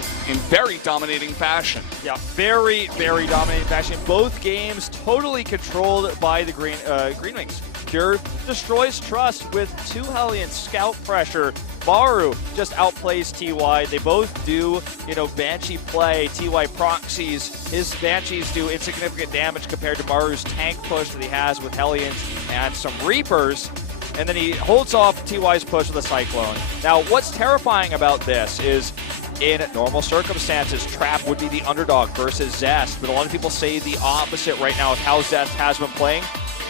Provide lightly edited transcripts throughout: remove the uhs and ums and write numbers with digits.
go in very dominating fashion. Yeah, very, very dominating fashion. Both games totally controlled by the Green Wings. Pure destroys Trust with 2 Hellions, scout pressure. Maru just outplays TY. They both do, Banshee play. TY proxies. His Banshees do insignificant damage compared to Maru's tank push that he has with Hellions and some Reapers. And then he holds off TY's push with a Cyclone. Now, what's terrifying about this is, in normal circumstances, Trap would be the underdog versus Zest. But a lot of people say the opposite right now of how Zest has been playing.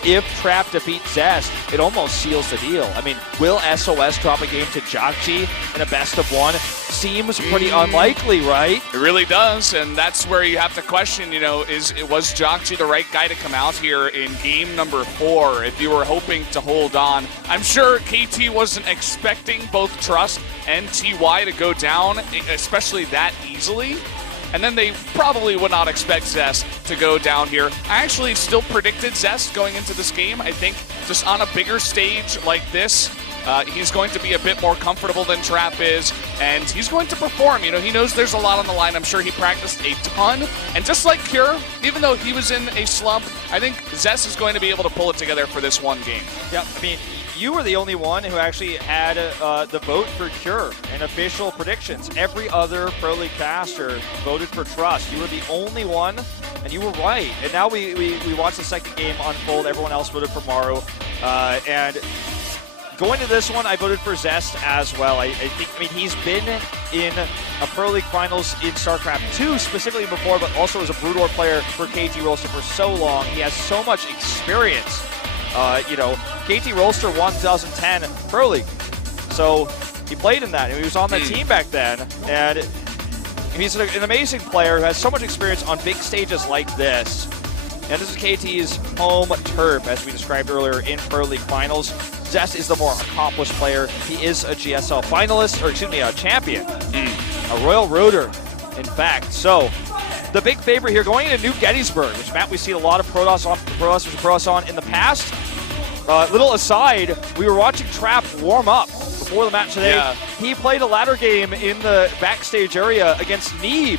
If Trap defeats Zest, it almost seals the deal. I mean, will SOS drop a game to Jagji in a best-of-1? Seems pretty unlikely, right? It really does, and that's where you have to question, was Jagji the right guy to come out here in game number 4 if you were hoping to hold on? I'm sure KT wasn't expecting both Trust and TY to go down, especially that easily. And then they probably would not expect Zest to go down here. I actually still predicted Zest going into this game. I think just on a bigger stage like this, he's going to be a bit more comfortable than Trap is, and he's going to perform. He knows there's a lot on the line. I'm sure he practiced a ton. And just like Cure, even though he was in a slump, I think Zest is going to be able to pull it together for this one game. Yeah, I mean, you were the only one who actually had the vote for Cure in official predictions. Every other Pro League caster voted for Trust. You were the only one, and you were right. And now we watched the second game unfold. Everyone else voted for Maru. And going to this one, I voted for Zest as well. I think he's been in a Pro League Finals in StarCraft 2 specifically before, but also as a Broodor player for KT Rolster for so long. He has so much experience. KT Rolster won 2010 Pro League. So he played in that, and he was on that team back then. And he's an amazing player who has so much experience on big stages like this. And this is KT's home turf, as we described earlier in Pro League Finals. Zest is the more accomplished player. He is a GSL finalist, a champion. A Royal Roader, in fact. So the big favorite here going into New Gettysburg, which map we see a lot of Protoss on in the past. Little aside, we were watching Trap warm up before the match today. Yeah. He played a ladder game in the backstage area against Neeb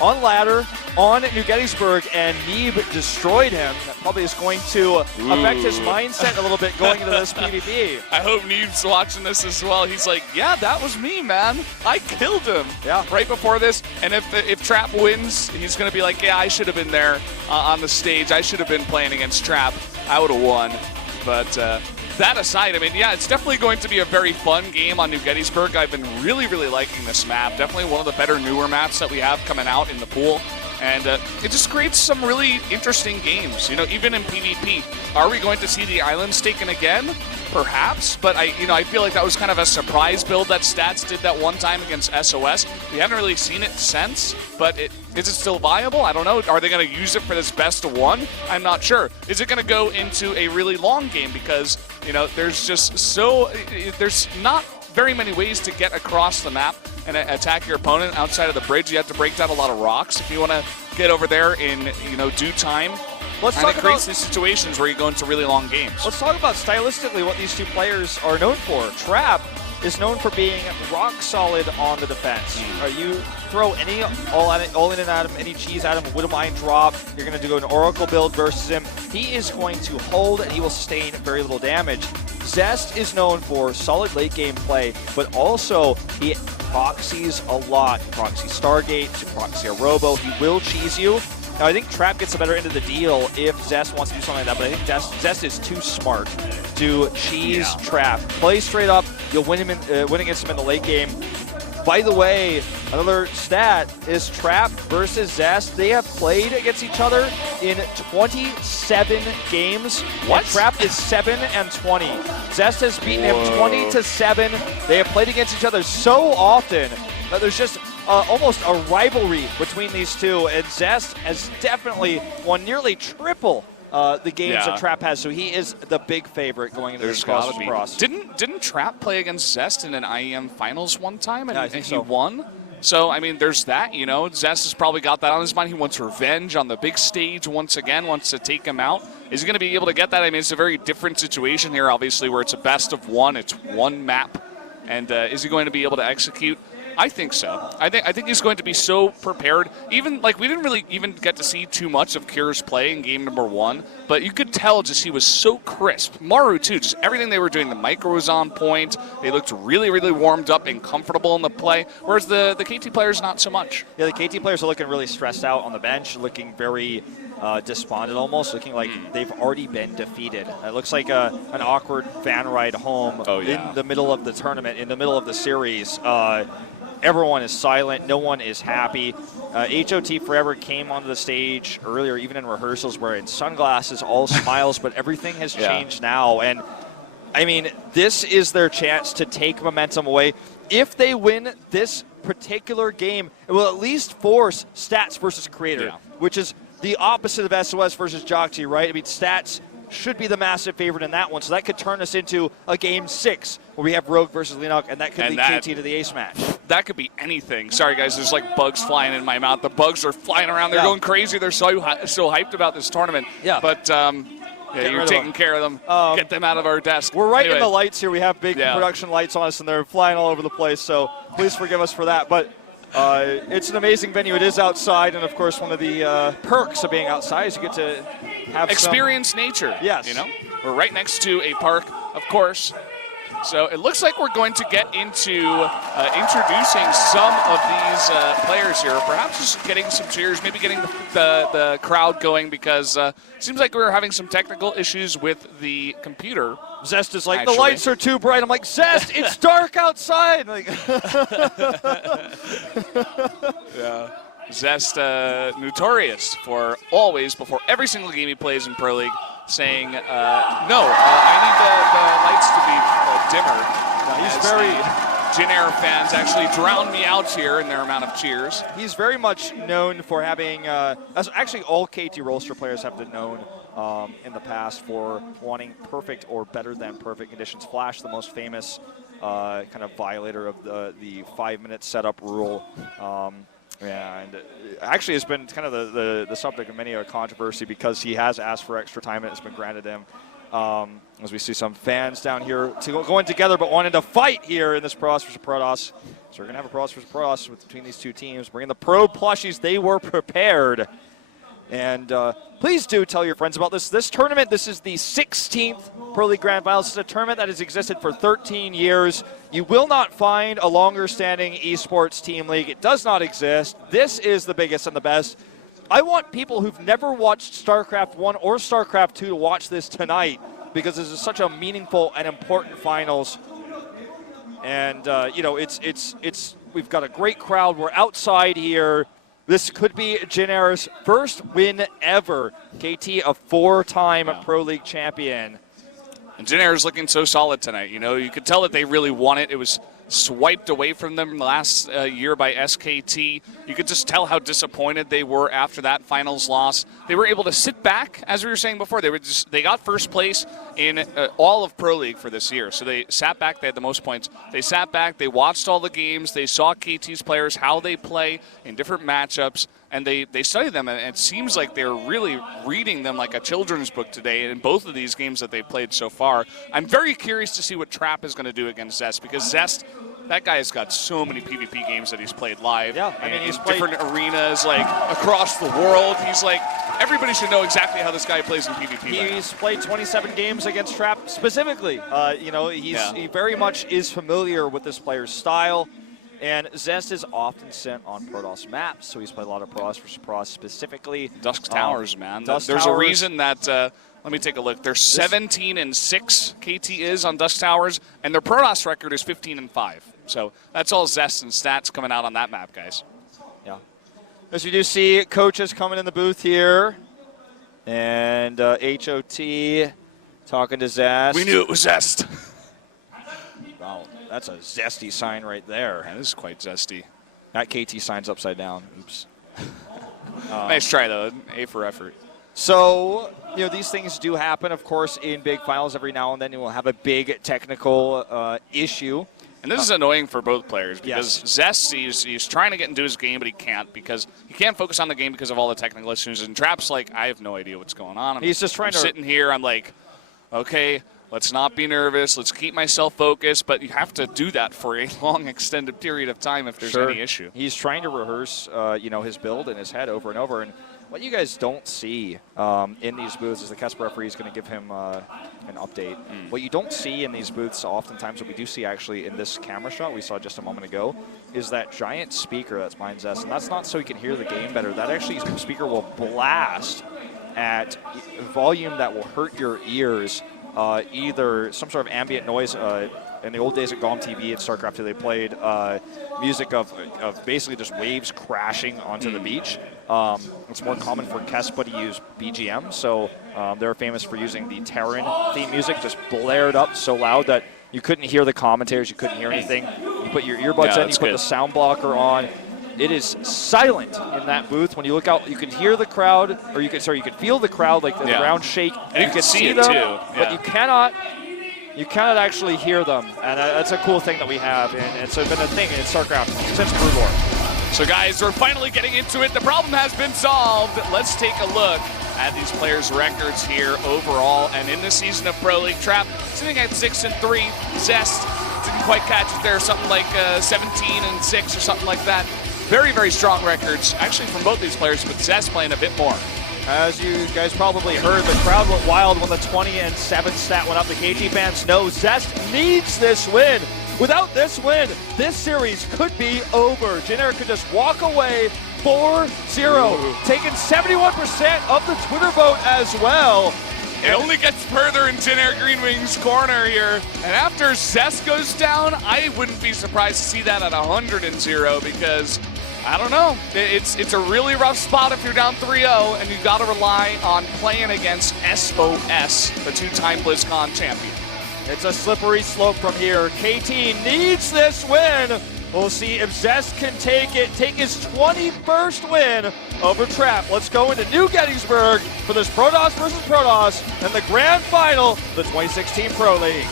on ladder on New Gettysburg, and Neeb destroyed him. That probably is going to affect his mindset a little bit going into this PvP. I hope Neeb's watching this as well. He's like, yeah, that was me, man. I killed him. Yeah. Right before this. And if Trap wins, he's going to be like, yeah, I should have been there on the stage. I should have been playing against Trap. I would have won. But that aside, it's definitely going to be a very fun game on New Gettysburg. I've been really, really liking this map. Definitely one of the better newer maps that we have coming out in the pool. And it just creates some really interesting games, even in PvP. Are we going to see the islands taken again? Perhaps, but I feel like that was kind of a surprise build that Stats did that one time against SOS. We haven't really seen it since, but is it still viable? I don't know. Are they going to use it for this best of 1? I'm not sure. Is it going to go into a really long game? Because, there's not very many ways to get across the map and attack your opponent outside of the bridge. You have to break down a lot of rocks if you want to get over there in due time. Let's talk about these situations where you go into really long games. Let's talk about stylistically what these two players are known for. Trap is known for being rock solid on the defense. You throw any all in and at him, any cheese at him, Widowmine drop. You're going to do an Oracle build versus him. He is going to hold and he will sustain very little damage. Zest is known for solid late game play, but also he proxies a lot. Proxy Stargate, to proxy a Robo. He will cheese you. Now, I think Trap gets the better end of the deal if Zest wants to do something like that, but I think Zest is too smart to cheese Trap. Play straight up, you'll win against him in the late game. By the way, another stat is Trap versus Zest. They have played against each other in 27 games. What? And Trap is 7-20. Zest has beaten him 20-7. They have played against each other so often that there's just almost a rivalry between these two, and Zest has definitely won nearly triple the games that Trap has, so he is the big favorite going into this cross. Didn't Trap play against Zest in an IEM finals one time, and, he so. Won? So, there's that, Zest has probably got that on his mind. He wants revenge on the big stage once again, wants to take him out. Is he going to be able to get that? It's a very different situation here, obviously, where it's a best of 1. It's one map. And is he going to be able to execute? I think so. I think he's going to be so prepared. Even like we didn't really even get to see too much of Kier's play in game number 1, but you could tell just he was so crisp. Maru too, just everything they were doing. The micro was on point. They looked really, really warmed up and comfortable in the play. Whereas the KT players not so much. Yeah, the KT players are looking really stressed out on the bench, looking very despondent almost, looking like they've already been defeated. It looks like an awkward van ride home in the middle of the tournament, in the middle of the series. Everyone is silent. No one is happy. HOT Forever came onto the stage earlier, even in rehearsals, wearing sunglasses, all smiles, but everything has changed now. And, I mean, this is their chance to take momentum away. If they win this particular game, it will at least force Stats versus Creator, which is the opposite of SOS versus Jockey, right? I mean, Stats should be the massive favorite in that one, so that could turn us into a game 6 where we have Rogue versus Leonok, and that could lead KT to the ace match. That could be anything. Sorry, guys, there's like bugs flying in my mouth. The bugs are flying around. They're going crazy. They're so hyped about this tournament. Yeah. But you're taking care of them. Get them out of our desk. We're right in the lights here. We have big production lights on us, and they're flying all over the place, so please forgive us for that. But it's an amazing venue. It is outside, and, of course, one of the perks of being outside is you get to have experience nature. Yes. You know, we're right next to a park, of course. So it looks like we're going to get into introducing some of these players here. Perhaps just getting some cheers, maybe getting the crowd going, because it seems like we were having some technical issues with the computer. Zest is like, the lights are too bright. I'm like, Zest, it's dark outside. Like yeah. Zest, notorious for always, before every single game he plays in Pro League, saying, no, I need the lights to be dimmer. He's very... Jin Air fans actually drown me out here in their amount of cheers. He's very much known for having, as actually all KT Rollster players have been known in the past for wanting perfect or better than perfect conditions. Flash, the most famous kind of violator of the 5-minute setup rule. And actually it's been kind of the subject of many a controversy because he has asked for extra time and it's been granted him. As we see some fans down here going together but wanting to fight here in this Protoss versus Protoss. So we're going to have a Protoss versus Protoss between these two teams. Bringing the Pro plushies, they were prepared. And please do tell your friends about this. This tournament, this is the 16th Pro League Grand Finals. This is a tournament that has existed for 13 years. You will not find a longer-standing esports team league. It does not exist. This is the biggest and the best. I want people who've never watched StarCraft 1 or StarCraft 2 to watch this tonight because this is such a meaningful and important finals. And, you know, we've got a great crowd. We're outside here. This could be Jin Air's first win ever. KT, a 4-time Pro League champion. And Jin Air is looking so solid tonight. You know, you could tell that they really won it. It was swiped away from them last year by SKT. You could just tell how disappointed they were after that finals loss. They were able to sit back, as we were saying before. They got first place in all of Pro League for this year. So they sat back. They had the most points. They sat back. They watched all the games. They saw KT's players, how they play in different matchups. And they studied them, and it seems like they're really reading them like a children's book today in both of these games that they've played so far. I'm very curious to see what Trap is going to do against Zest, because Zest, that guy has got so many PvP games that he's played live. Yeah, I mean, he's played different arenas, like across the world. He's like, everybody should know exactly how this guy plays in PvP. He's played 27 games against Trap specifically. You know, he very much is familiar with this player's style. And Zest is often sent on Protoss maps, so he's played a lot of Protoss versus Protoss specifically. Dusk Towers, man. There's a reason that, let me take a look. They're 17-6, KT is on Dusk Towers, and their Protoss record is 15-5. So that's all Zest and stats coming out on that map, guys. Yeah. As you do see, coaches coming in the booth here, and HOT talking to Zest. We knew it was Zest. Wow. That's a zesty sign right there. That is quite zesty. That KT sign's upside down. Oops. Nice try, though. A for effort. So, you know, these things do happen, of course, in big finals. Every now and then you will have a big technical issue. And this is annoying for both players because Zest, he's trying to get into his game, but he can't because he can't focus on the game because of all the technical issues. And Trap's like, I have no idea what's going on. He's just trying to... sitting here, I'm like, okay, Let's not be nervous. Let's keep myself focused. But you have to do that for a long, extended period of time if there's any issue. He's trying to rehearse, his build in his head over and over. And what you guys don't see in these booths is the cusp referee is going to give him an update. What you don't see in these booths oftentimes, what we do see actually in this camera shot we saw just a moment ago, is that giant speaker that's behind Zest. And that's not so he can hear the game better. That actually speaker will blast at volume that will hurt your ears, either some sort of ambient noise. In the old days at GOM TV at Starcraft, they played music of basically just waves crashing onto the beach. It's more common for Kespa to use BGM, so they're famous for using the Terran theme music, just blared up so loud that you couldn't hear the commentators, you couldn't hear anything. You put your earbuds in, you put the sound blocker on. It is silent in that booth. When you look out, you can hear the crowd, or you can feel the crowd, like the ground shake. And you can see them, it too. But you cannot actually hear them, and that's a cool thing that we have, and it's been a thing in StarCraft since Brood War. So guys, we're finally getting into it. The problem has been solved. Let's take a look at these players' records here overall, and in this season of Pro League, Trap sitting at 6-3. Zest didn't quite catch it there, something like 17-6 or something like that. Very, very strong records, actually, from both these players, but Zest playing a bit more. As you guys probably heard, the crowd went wild when the 20-7 stat went up. The KT fans know Zest needs this win. Without this win, this series could be over. Jin could just walk away 4-0, taking 71% of the Twitter vote as well. It only gets further in Jin Green Wing's corner here. And after Zest goes down, I wouldn't be surprised to see that at 100-0 because, I don't know, it's a really rough spot if you're down 3-0 and you've got to rely on playing against SOS, the two-time BlizzCon champion. It's a slippery slope from here. KT needs this win. We'll see if Zest can take his 21st win over Trap. Let's go into New Gettysburg for this Protoss versus Protoss and the grand final of the 2016 Pro League.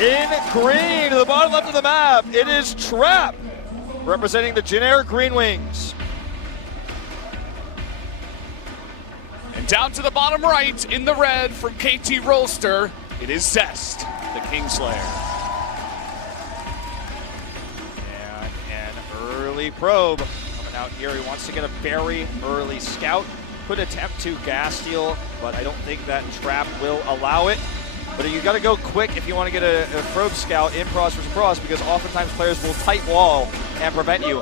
In green, to the bottom left of the map, it is Trap, representing the generic Green Wings. And down to the bottom right, in the red from KT Rolster, it is Zest, the Kingslayer. And an early probe coming out here. He wants to get a very early scout. Could attempt to gas steal, but I don't think that Trap will allow it. But you got to go quick if you want to get a probe scout in Protoss versus Protoss, because oftentimes players will tight wall and prevent you.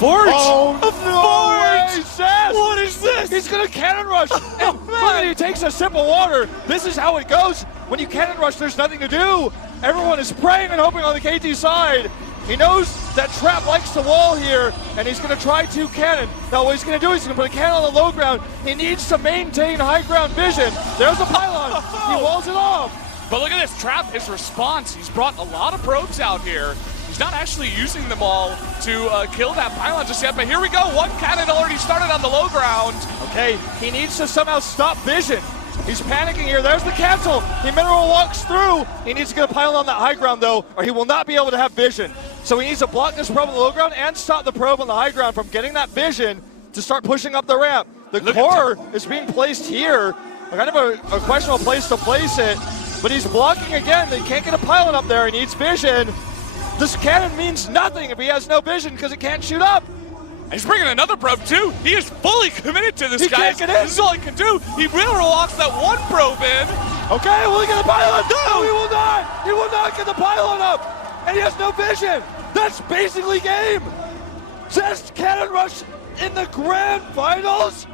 Forge! Oh, no Forge! Zest! What is this? He's going to cannon rush. And look at he takes a sip of water. This is how it goes. When you cannon rush, there's nothing to do. Everyone is praying and hoping on the KT side. He knows that Trap likes the wall here, and he's going to try to cannon. Now what he's going to do is he's going to put a cannon on the low ground. He needs to maintain high ground vision. There's a pylon. He walls it off. But look at this, Trap, his response. He's brought a lot of probes out here. He's not actually using them all to kill that pylon just yet, but here we go. One cannon already started on the low ground. Okay, he needs to somehow stop vision. He's panicking here. There's the cancel. He mineral walks through. He needs to get a pylon on that high ground, though, or he will not be able to have vision. So he needs to block this probe on the low ground and stop the probe on the high ground from getting that vision to start pushing up the ramp. The core is being placed here. Kind of a questionable place to place it, but he's blocking again. They can't get a pylon up there. He needs vision. This cannon means nothing if he has no vision because it can't shoot up. He's bringing another probe too. He is fully committed to this, guy. Can't get in. This is all he can do. He will walk that one probe in. Okay, will he get the pylon? No, he will not. He will not get the pylon up. And he has no vision. That's basically game. Zest cannon rush in the grand finals.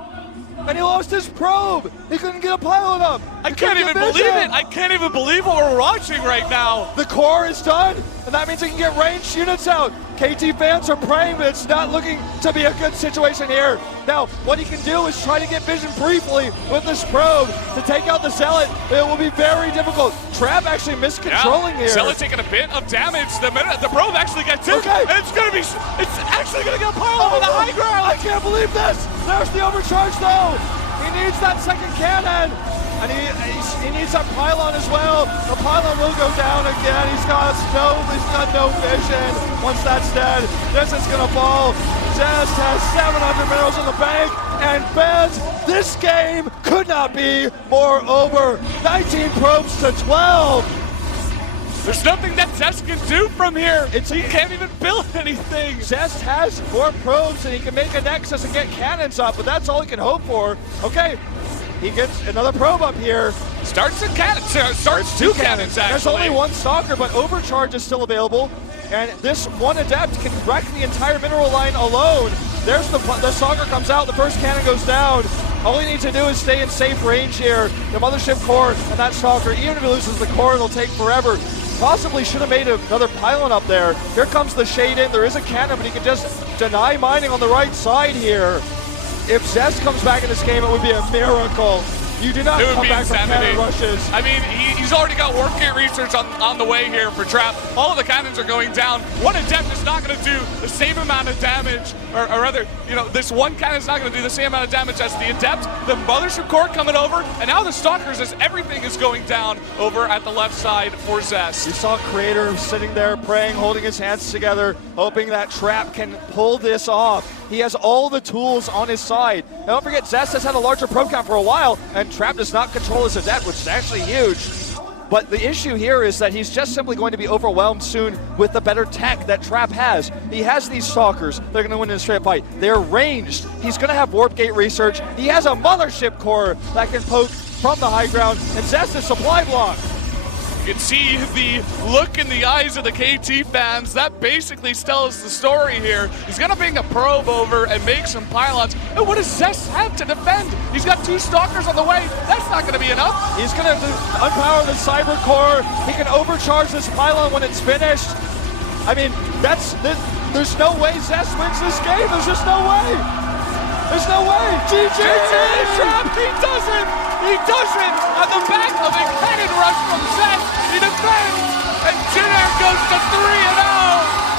And he lost his probe. He couldn't get a pylon up. I can't even believe it. I can't even believe what we're watching right now. The core is done, and that means he can get ranged units out. KT fans are praying, but it's not looking to be a good situation here. Now, what he can do is try to get vision briefly with this probe to take out the Zealot. It will be very difficult. Trap actually miscontrolling here. Zealot taking a bit of damage the minute the probe actually gets in. Okay. And it's actually gonna get a pile on the high ground. I can't believe this. There's the overcharge though. He needs that second cannon. And he needs that pylon as well. The pylon will go down again. He's got no vision. Once that's dead, this is gonna fall. Zest has 700 minerals in the bank, and fans, this game could not be more over. 19 probes to 12. There's nothing that Zest can do from here. He can't even build anything. Zest has 4 probes, and he can make a nexus and get cannons up, but that's all he can hope for. Okay. He gets another probe up here. Starts two cannons, actually. There's only 1 stalker, but overcharge is still available. And this 1 adept can wreck the entire mineral line alone. There's the stalker comes out, the first cannon goes down. All he needs to do is stay in safe range here. The mothership core and that stalker, even if he loses the core, it'll take forever. Possibly should have made another pylon up there. Here comes the shade in. There is a cannon, but he can just deny mining on the right side here. If Zest comes back in this game, it would be a miracle. You do not come back from cannon rushes. I mean, he's already got work gate research on the way here for Trap. All of the cannons are going down. One adept is not going to do the same amount of damage, or rather, this one cannon is not going to do the same amount of damage as the adept. The mothership core coming over, and now the stalkers as everything is going down over at the left side for Zest. You saw Creator sitting there praying, holding his hands together, hoping that Trap can pull this off. He has all the tools on his side. Now don't forget, Zest has had a larger probe count for a while, and Trap does not control his adept, which is actually huge. But the issue here is that he's just simply going to be overwhelmed soon with the better tech that Trap has. He has these stalkers. They're going to win in a straight fight. They're ranged. He's going to have warp gate research. He has a mothership core that can poke from the high ground, and Zest is supply block. You can see the look in the eyes of the KT fans. That basically tells the story here. He's going to bring a probe over and make some pylons. And what does Zest have to defend? He's got 2 stalkers on the way. That's not going to be enough. He's going to unpower the cyber core. He can overcharge this pylon when it's finished. I mean, there's no way Zest wins this game. There's just no way. There's no way. GG! Trap, he does it! He does it! On the back of a cannon rush from Zest, he defends! And Jin goes to 3-0!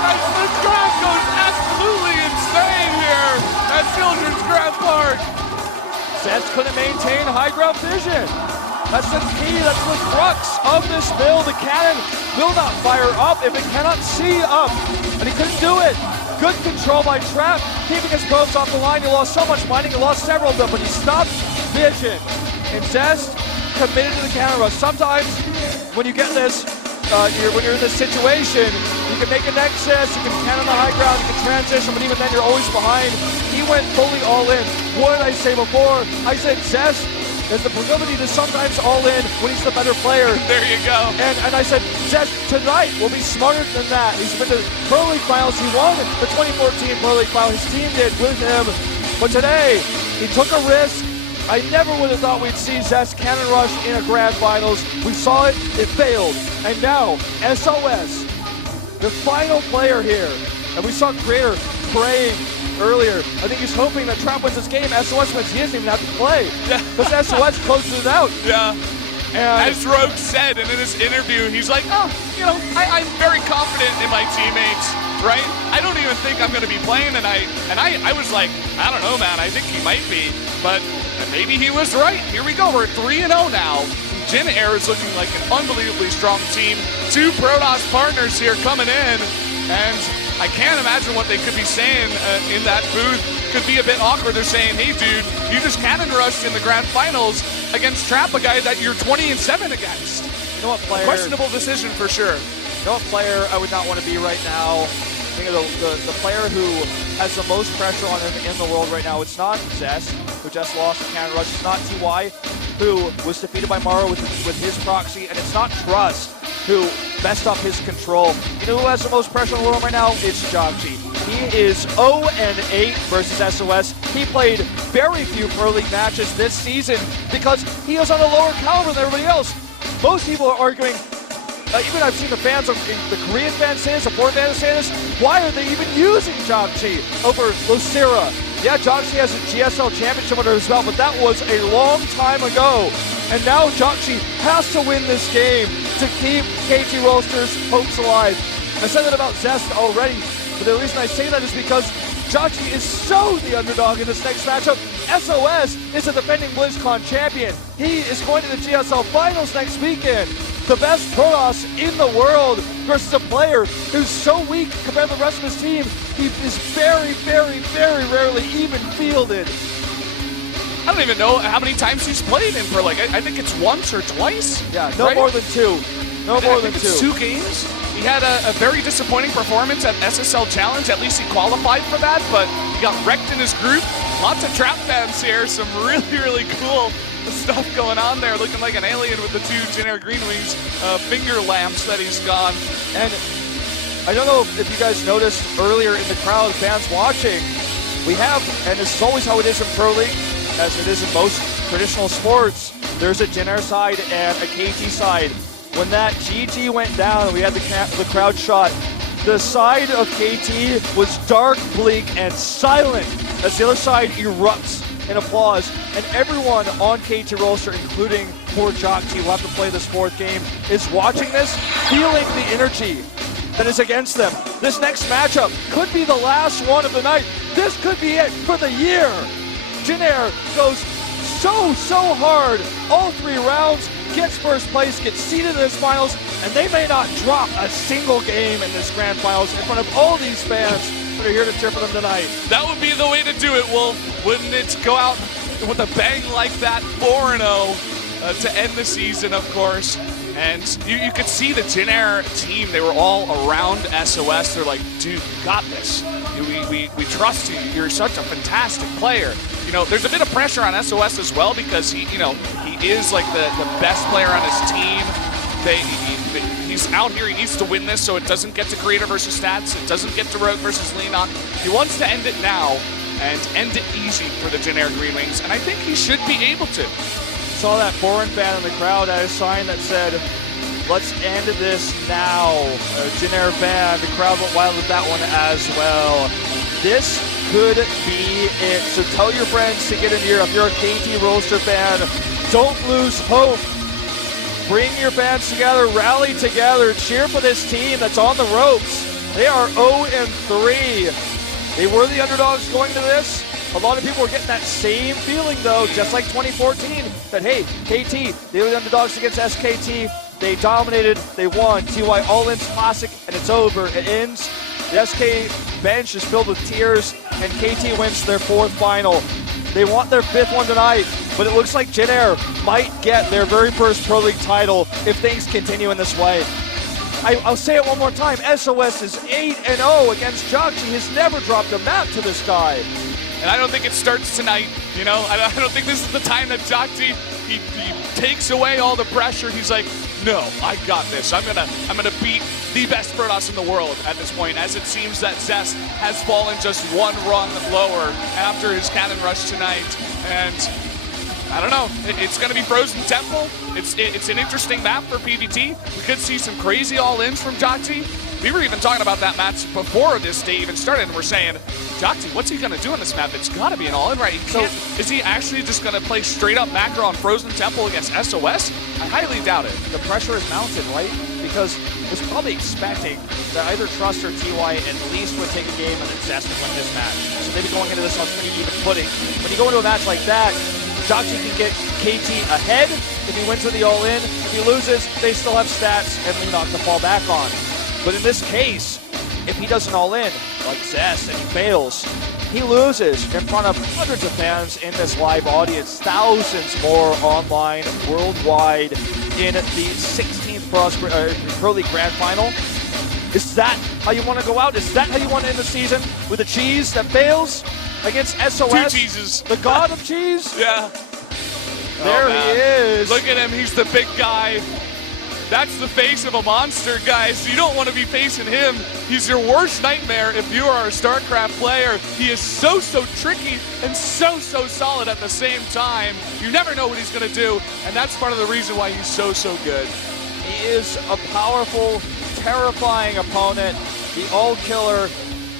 As the crowd goes absolutely insane here at Children's Grant Park! Zest couldn't maintain high ground vision. That's the key, that's the crux of this build. The cannon will not fire up if it cannot see up. And he couldn't do it. Good control by Trap, keeping his probes off the line. He lost so much mining, he lost several of them, but he stopped vision. And Zest committed to the cannon rush. Sometimes when you get this, when you're in this situation, you can make a nexus, you can cannon the high ground, you can transition, but even then you're always behind. He went fully all in. What did I say before? I said Zest has the proclivity to sometimes all in when he's the better player. There you go. And I said, Zest tonight will be smarter than that. He's been to Pro League Finals. He won the 2014 Pro League Final. His team did with him. But today, he took a risk. I never would have thought we'd see Zest cannon rush in a grand finals. We saw it, it failed. And now, SOS, the final player here. And we saw Creator praying earlier. I think he's hoping that Trap wins this game. SOS wins. He doesn't even have to play. Because SOS closes it out. Yeah. And as Rogue said, and in his interview, he's like, I'm very confident in my teammates, right? I don't even think I'm going to be playing tonight. And I was like, I don't know, man. I think he might be. But maybe he was right. Here we go. We're at 3-0 now. Jin Air is looking like an unbelievably strong team. 2 Protoss partners here coming in. And I can't imagine what they could be saying in that booth. Could be a bit awkward. They're saying, hey, dude, you just cannon rushed in the grand finals against Trap, a guy that you're 20-7 against. You know what player? Questionable decision for sure. You know what player I would not want to be right now? I think of the player who has the most pressure on him in the world right now. It's not Zest, who just lost the cannon rush. It's not TY, who was defeated by Maro with his proxy. And it's not Trust, who messed up his control. You know who has the most pressure on the world right now? It's Jogji. He is 0-8 versus SOS. He played very few Pro League matches this season because he is on a lower caliber than everybody else. Most people are arguing, even I've seen the fans, the Korean fans say this, the foreign fans say this, why are they even using Jokji over Lucera? Yeah, Jokji has a GSL championship under his belt, but that was a long time ago. And now Jokji has to win this game to keep KT Roaster's hopes alive. I said that about Zest already, but the reason I say that is because Jokji is so the underdog in this next matchup. SOS is a defending BlizzCon champion. He is going to the GSL Finals next weekend. The best Protoss in the world versus a player who's so weak compared to the rest of his team. He is very, very, very rarely even fielded. I don't even know how many times he's played in Pro League. I think it's once or twice. Yeah, no more than two. No more than two. It's 2 games. He had a very disappointing performance at SSL Challenge. At least he qualified for that, but he got wrecked in his group. Lots of trap fans here. Some really, really cool stuff going on there. Looking like an alien with the 2 Jin Green Wings finger lamps that he's got. And I don't know if you guys noticed earlier in the crowd, fans watching, we have, and this is always how it is in Pro League, as it is in most traditional sports, there's a Jin side and a KT side. When that GG went down, we had the crowd shot. The side of KT was dark, bleak, and silent as the other side erupts in applause. And everyone on KT Roaster, including poor Jokji, who have to play this 4th game, is watching this, feeling the energy that is against them. This next matchup could be the last one of the night. This could be it for the year. Jin goes so hard all 3 rounds, gets first place, gets seeded in this finals, and they may not drop a single game in this grand finals in front of all these fans that are here to cheer for them tonight. That would be the way to do it, Wolf. Wouldn't it go out with a bang like that, 4-0 to end the season, of course. And you could see the Jin team, they were all around SOS. They're like, dude, you got this. We trust you. You're such a fantastic player. You know, there's a bit of pressure on SOS as well because he is like the best player on his team. He's out here, he needs to win this so it doesn't get to Creator versus Stats, it doesn't get to Rogue versus Leon. He wants to end it now and end it easy for the Jin Green Wings, and I think he should be able to. Saw that foreign fan in the crowd had a sign that said, let's end this now. Jin fan, the crowd went wild with that one as well. This could be it. So tell your friends to get in here. If you're a KT Roaster fan, don't lose hope. Bring your fans together, rally together, cheer for this team that's on the ropes. They are 0-3. They were the underdogs going to this. A lot of people were getting that same feeling, though, just like 2014, that, hey, KT, they were the underdogs against SKT. They dominated, they won. TY All-In's Classic, and it's over. It ends. The SK bench is filled with tears, and KT wins their 4th final. They want their 5th one tonight, but it looks like Jin might get their very first Pro League title if things continue in this way. I'll say it one more time. SOS is 8-0 against Jokji. He's never dropped a map to this guy. And I don't think it starts tonight. You know, I don't think this is the time that Jokji, he takes away all the pressure. He's like, no, I got this. I'm gonna beat the best Protoss in the world at this point, as it seems that Zest has fallen just 1 rung lower after his cannon rush tonight. And I don't know, it's gonna be Frozen Temple. It's an interesting map for PvT. We could see some crazy all-ins from Jokji. We were even talking about that match before this day even started, and we're saying, Jokji, what's he gonna do on this map? It's gotta be an all-in, right? Is he actually just gonna play straight up macro on Frozen Temple against SOS? I highly doubt it. The pressure is mounted, right? Because was probably expecting that either Trust or TY at least would take a game and then Zest would win this match. So they'd be going into this on pretty even footing. When you go into a match like that, Jokji can get KT ahead if he wins with the all-in. If he loses, they still have Stats and Leon to fall back on. But in this case, if he does an all-in, like Zest, and he fails, he loses in front of hundreds of fans in this live audience, thousands more online, worldwide, in the 16th Pro League Grand Final. Is that how you want to go out? Is that how you want to end the season? With a cheese that fails against SOS? 2 cheeses. The god of cheese? Yeah. There he is. Look at him, he's the big guy. That's the face of a monster, guys. You don't want to be facing him. He's your worst nightmare if you are a StarCraft player. He is so tricky and so solid at the same time. You never know what he's going to do, and that's part of the reason why he's so good. He is a powerful, terrifying opponent. The All Killer.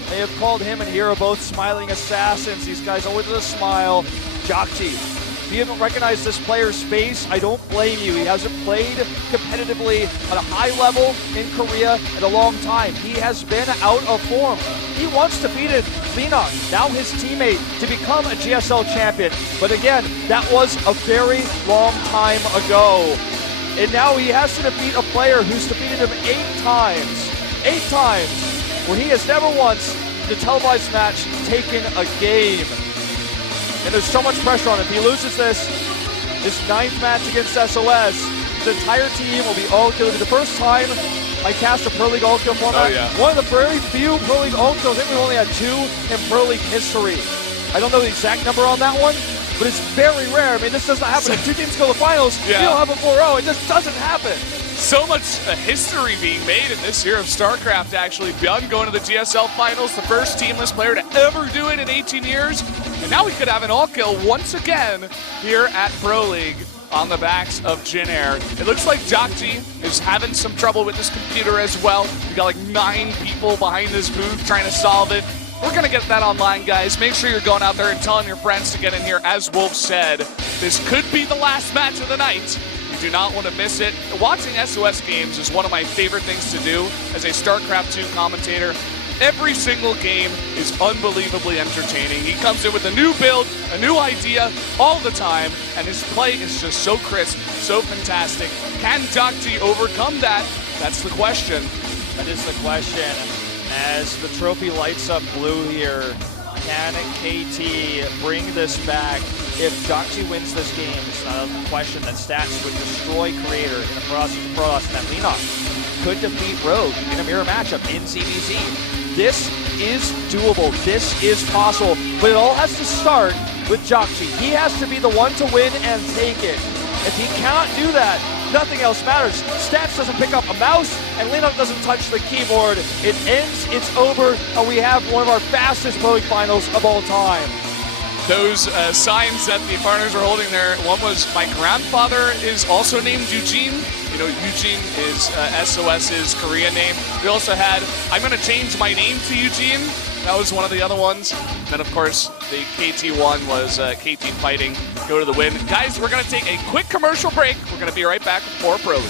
They have called him and Hero both smiling assassins. These guys always with a smile. Jakji. If you haven't recognized this player's face, I don't blame you. He hasn't played competitively at a high level in Korea in a long time. He has been out of form. He once defeated Lena, now his teammate, to become a GSL champion. But again, that was a very long time ago. And now he has to defeat a player who's defeated him 8 times. 8 times, where he has never once, in a televised match, taken a game. And there's so much pressure on him. If he loses this 9th match against SOS, the entire team will be all killed. It'll be the first time I cast a Pro League all kill format. Oh, yeah. One of the very few Pro League all kills. I think we've only had 2 in Pro League history. I don't know the exact number on that one, but it's very rare. I mean, this doesn't happen. If 2 teams go to the finals, Yeah. you don't have a 4-0. It just doesn't happen. So much history being made in this year of StarCraft, actually. Beyond going to the GSL finals, the first teamless player to ever do it in 18 years. And now we could have an all-kill once again here at Pro League on the backs of Jin Air. It looks like Jakji is having some trouble with his computer as well. We got like 9 people behind this booth trying to solve it. We're going to get that online, guys. Make sure you're going out there and telling your friends to get in here. As Wolf said, this could be the last match of the night. You do not want to miss it. Watching SOS games is one of my favorite things to do as a StarCraft 2 commentator. Every single game is unbelievably entertaining. He comes in with a new build, a new idea all the time, and his play is just so crisp, so fantastic. Can Jakji overcome that? That's the question. That is the question. As the trophy lights up blue here, can KT bring this back? If Jakji wins this game, it's not a question that Stats would destroy Creator in a Frost and that Lena could defeat Rogue in a mirror matchup in ZVZ. This is doable. This is possible. But it all has to start with Jakji. He has to be the one to win and take it. If he cannot do that, nothing else matters. Stats doesn't pick up a mouse, and Lena doesn't touch the keyboard. It ends, it's over, and we have one of our fastest Pro League finals of all time. Those signs that the partners are holding there, one was, my grandfather is also named Eugene. You know, Eugene is SOS's Korean name. We also had, I'm going to change my name to Eugene. That was one of the other ones. And then, of course, the KT one was KT fighting, go to the win. Guys, we're going to take a quick commercial break. We're going to be right back for Pro League.